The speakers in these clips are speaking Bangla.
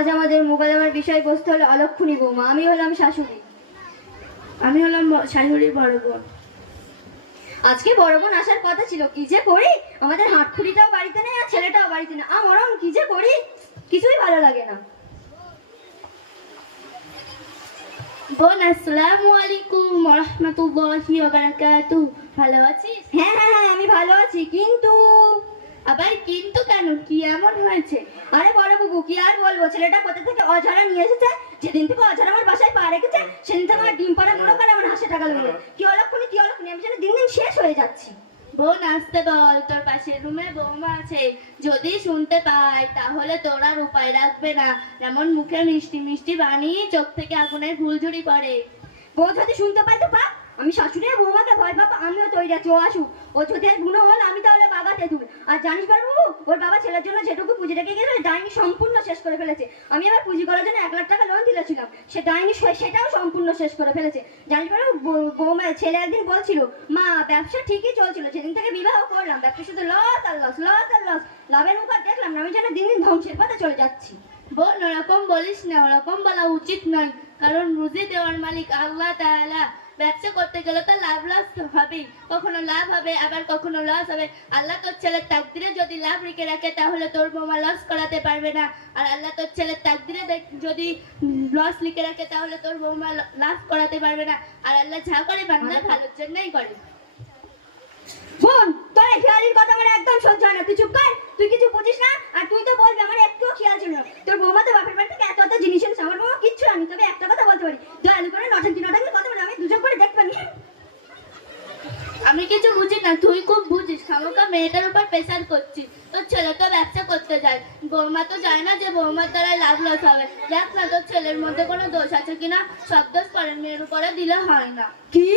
আজ আমাদের মোকাবেলার বিষয়বস্তু হলো অলক্ষণী বৌমা। আমি হলাম শাশুড়ি। আমি হলাম শাশুড়ির বড় বোন। আজকে বড় বোন আসার কথা ছিল। কি যে করি? আমাদের হাটখুড়িটাও বাড়িতে নেই আর ছেলেটাও বাড়িতে নেই। আমরম কি যে করি? কিছুই ভালো লাগে না। বোন আসসালামু আলাইকুম রহমতুল্লাহি বারাকাতু ভালো আছিস? হ্যাঁ হ্যাঁ হ্যাঁ আমি ভালো আছি। কিন্তু আবার কিন্তু কেন? কি এমন হয়েছে? আরে বড় বুবু কি আর বলব? ছেলেটা কোথা থেকে অঝারা নিয়ে এসেছে? যেদিন থেকে অঝারা আমার বাসায় পা রেখেছে সেদিন থেকে আমার ডিম পাড়া গুলো করে আমার হাসে টাকা লাগল কি অলক্ষণী কি অলক্ষণী? আমি যেন দিন দিন শেষ হয়ে যাচ্ছি। বোন আসতে বল তোর পাশের রুমে বৌমা আছে। যদি শুনতে পাই তাহলে তোর আর উপায় রাখবে না। যেমন মুখে মিষ্টি মিষ্টি বানিয়ে চোখ থেকে আগুনের ফুলঝুরি পড়ে ও যদি শুনতে পাই তো পা। আমি শাশুড়ি বৌমাকে ভয় পাবো আমিও তৈরি আছি ও আসুক। ও যদি আর গুণ হল আমি দেবো। আর জানিস বাবু ওর বাবা ছেলের জন্য যেটুকু পুঁজি রেখে গেল ডাইনি সম্পূর্ণ শেষ করে ফেলেছে। আমি আবার পুঁজি করার জন্য এক লাখ টাকা লোন দিয়েছিলাম। সে ডাইনি সেটাও সম্পূর্ণ শেষ করে ফেলেছে। জানিস পার বৌমা ছেলে একদিন বলছিল, মা, ব্যবসা ঠিকই চলছিল, সেদিন থেকে বিবাহ করলাম, ব্যবসা শুধু লস আর লস লস আর লস লাভের মুখ আর দেখলাম না, আমি যেন দিন দিন ধ্বংসের পথে চলে যাচ্ছি। বোন ওরকম বলিস না, ওরকম বলা উচিত নয়। কারণ রুজি দেওয়ার মালিক আল্লাহ তাআলা। ব্যবসা করতে গেলে তো লাভ লস হবেই। কখনো লাভ হবে আবার কখনো লস হবে। আল্লাহ তোর ছেলের তাকদিরে যদি লাভ রেখে রাখে তাহলে তোর বোমা লস করাতে পারবে না। আর আল্লাহ তোর ছেলের তাকদিরে যদি লস লিখে রাখে তাহলে তোর বৌমা লাভ করাতে পারবে না। আর আল্লাহ যা করে বান্দা ভালোর জন্যই করে। বোন তোর খেয়ালির কথা আমার একদম সহ্য হয় না। তুই চুপ কর তুই কিছু বুঝিস না আর তুই তো বলবি আমার একটুও খেয়াল ছিল না তোর বৌমা তো বাপের বাড়ি থেকে এত এত জিনিস এনেছে আমার বৌমা কিচ্ছু আমি তবে একটা কথা বলতে পারি দয়ালু করে নটাঙ্কি নটাঙ্কি কথা বলে আমি দুজন করে দেখতে পারি আমি কিছু বুঝি না, তুই খুব বুঝিস। খামোকা মেয়েটার উপর প্রেশার করছিস। তোর ছেলে তো ব্যবসা করতে যায়। বৌমা তো যায় না যে বৌমার দ্বারা লাভ লস হবে। দেখ না, তোর ছেলের মধ্যে কোনো দোষ আছে কিনা? সব দোষ করেন মেয়ের উপরে দিলে হয় না। কি?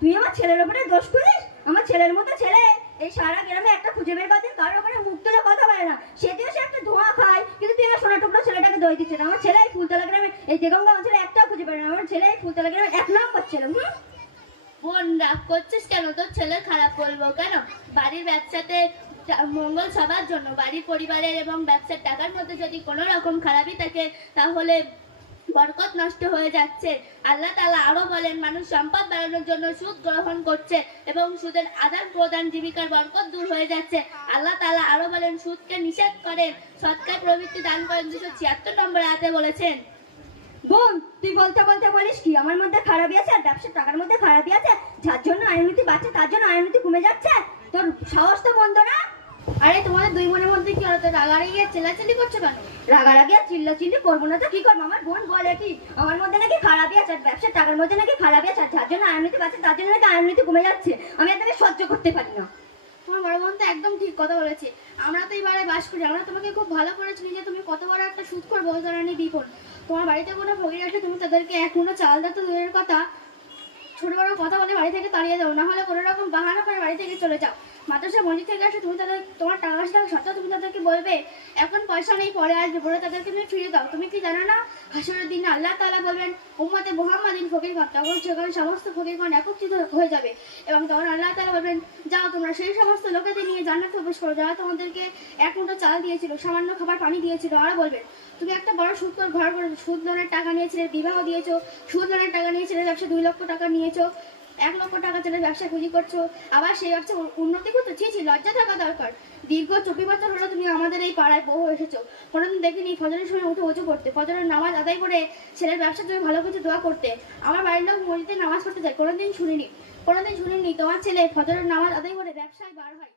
তুই আমার ছেলের উপরে দোষ করিস? আমার ছেলের মতো ছেলে? এই সারা গ্রামে একটা খুঁজে বের করতেন কারোর ওখানে মুখ তুলে কথা বলে না। সেটিও সে একটা ধোঁয়া খায়, কিন্তু তুই আমার সোনা টুকরো ছেলেটাকে দই দিচ্ছে না। আমার ছেলে এই ফুলতলা গ্রামে এই দেগঙ্গা অঞ্চলে একটাও খুঁজে পারে না। আমার ছেলে এই ফুলতলা গ্রামে এক নম্বর ছেলে, হুম? রাগ করছিস কেন? তোর ছেলে খারাপ বলব কেন? বাড়ির ব্যবসাতে মঙ্গল সবার জন্য। বাড়ির পরিবারের এবং ব্যবসার টাকার মধ্যে যদি কোনো রকম খারাপই থাকে, তাহলে বরকত নষ্ট হয়ে যাচ্ছে। আল্লাহ তালা আরও বলেন, মানুষ সম্পদ বাড়ানোর জন্য সুদ গ্রহণ করছে এবং সুদের আদান প্রদান জীবিকার বরকত দূর হয়ে যাচ্ছে। আল্লাহ তালা আরও বলেন, সুদকে নিষেধ করেন। সৎকার প্রবৃত্তি দান করেন। দুশো ছিয়াত্তর নম্বর আয়াতে বলেছেন বোন তুই বলতে বলতে বলিস কি? আমার মধ্যে খারাপই আছে আর ব্যবসার টাকার মধ্যে খারাপই আছে। যার জন্য আয়ননীতি বাড়ছে তার জন্য আয়ননীতি কমে যাচ্ছে। তোর সাহস তো বন্ধ না? আরে তোমাদের দুই বোনের মধ্যে কি হলো তো রাগারাগি গিয়ে চেলাচেলি করছ কেন? রাগারাগি আর চিল্লা চিল্লি করব না তো কি করব? আমার বোন বলে কি আমার মধ্যে নাকি খারাপই আছে আর ব্যবসার টাকার মধ্যে নাকি খারাপই আছে আর যার জন্য আয়ননীতি বাড়ছে তার জন্য নাকি আয়ননীতি কমে যাচ্ছে। আমি একদম সহ্য করতে পারি না। তোমার বড় বোন তো একদম ঠিক কথা বলেছে। আমরা তো এবারে বাস করি আমরা তোমাকে খুব ভালো করে চিনি যে তুমি কত বড় একটা সুদ করব ধরনি বিপদ। তোমার বাড়িতে কোনো ফকির আছে তুমি তাদেরকে এক মুঠো চাল দাও দূরের কথা। ছোট বড় কথা বলে বাড়ি থেকে তাড়িয়ে দাও, না হলে কোনো রকম বাহানা করে বাড়ি থেকে চলে যাও। মাদ্রাসা মসজিদ থেকে আসে, তুমি তাদের, তোমার টাকা পয়সা থাকা সত্ত্বেও তুমি তাদেরকে বলবে, এখন পয়সা নেই, পরে আসবে। বলে তাদেরকে তুমি ফিরে দাও। তুমি কি জানো না? হাসরের দিন আল্লাহ তাআলা বলবেন, উম্মতে মুহাম্মাদিন ফকিরগণ। তখন সেখানে সমস্ত ফকিরগণ একত্রিত হয়ে যাবে এবং তখন আল্লাহ তালা বলবেন, যাও তোমরা সেই সমস্ত লোকেদের নিয়ে জান্নাত প্রবেশ করো, যারা তোমাদেরকে এক মুঠো চাল দিয়েছিল, সামান্য খাবার পানি দিয়েছিল। ওরা বলবেন, তুমি একটা বড় সুদ ঘর করে সুদ লোনের টাকা নিয়েছিলে, বিবাহ দিয়েছ সুদ লোনের টাকা নিয়েছিলে, ব্যবসা দুই লক্ষ টাকা নিয়েছো। এক লক্ষ টাকা চলে ব্যবসা খুঁজি করছ, আবার সেই ব্যবসা উন্নতি করতে, ছি ছি, লজ্জা থাকা দরকার। দীর্ঘ চব্বিশ বছর হলো তুমি আমাদের এই পাড়ায় বহু এসেছ। কোনোদিন দেখিনি ফজরের সময় উঠে উঁচু করতে, ফজরের নামাজ আদায় করে ছেলের ব্যবসার জন্য ভালো কিছু দোয়া করতে। আমার বাড়ির লোক মসজিদে নামাজ পড়তে যায়, কোনোদিন শুনিনি। কোনোদিন শুনিনি, তোমার ছেলে ফজরের নামাজ আদায় করে ব্যবসায় বার হয়।